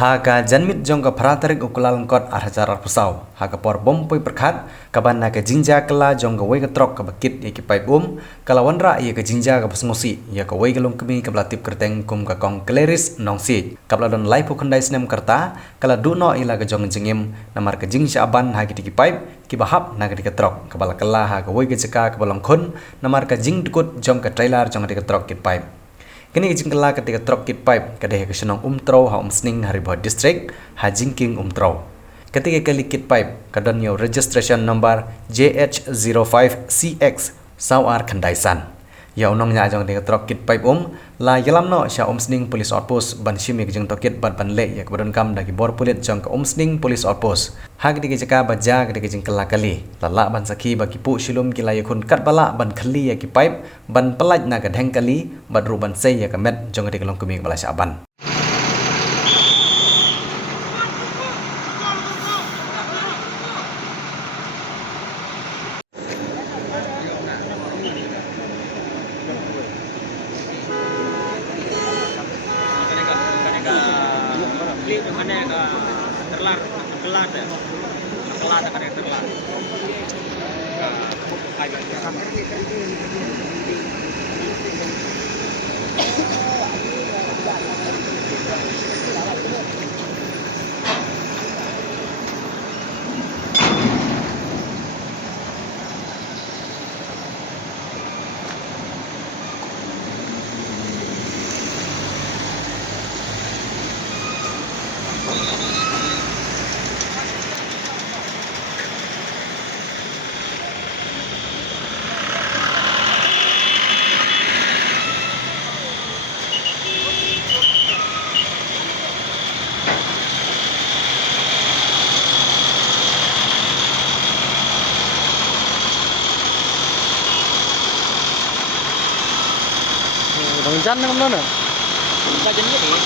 Haga janmit jongga pratarik ukulal kot arhajar pusau. Haga por bompoi perkat kaban naga jinja kala jongga wei getrok ke bekit ya ki paip kala wanra ya ke jinja ke pesngosi ya ke wei gelung kemi ke belatip kerteng kum ke kong kleris nong si kabla don lai pukandai senem kerta kala duno ila ke jong jengim namar ke jinja aban hagi di ki paip ki bahap naga di ketrok kabala kala haga wei ke jeka ke balong kun namar ke jing dukut jong ke trailer jong di ketrok ki paip. Kini jingkela ketika trok kit pipe kadeh ke senong umtro ha umsning haribah district ha jingking umtro. Ketika kali kit pipe kadon yo registration number JH05CX sawar kandaisan. Ya unong nya jong ketika trok kit pipe la yalam no sya umsning police outpost ban shimi ke jeng tokit ban ban le ya kebadon kam dagi bor pulit jong ke umsning police outpost. Ha ketika jeka baja ketika jingkela kali lala ban saki bagi pu shilum kila yakun kat bala ban kali ya ki pipe ban pelaj na ke dheng kali ban ruban sei ya ke met jong ketika long kumi bala syaban. Bang Jan nang mana? Bang Jan ni.